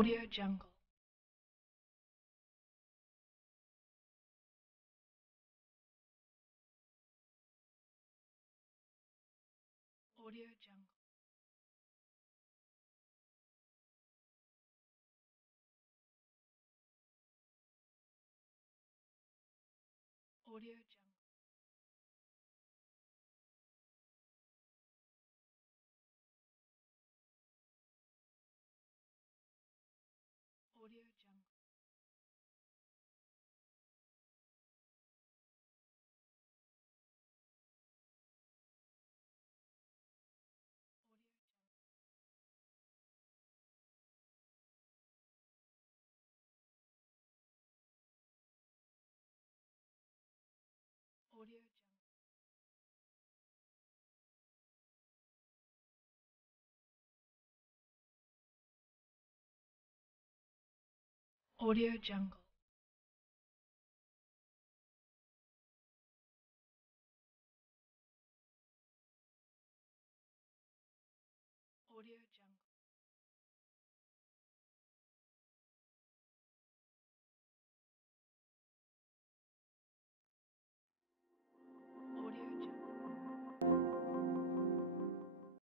Audio Jungle. Audio Jungle. Audio Jungle. Audio Jungle. Audio Jungle. Audio Jungle. Audio Jungle. Audio Jungle.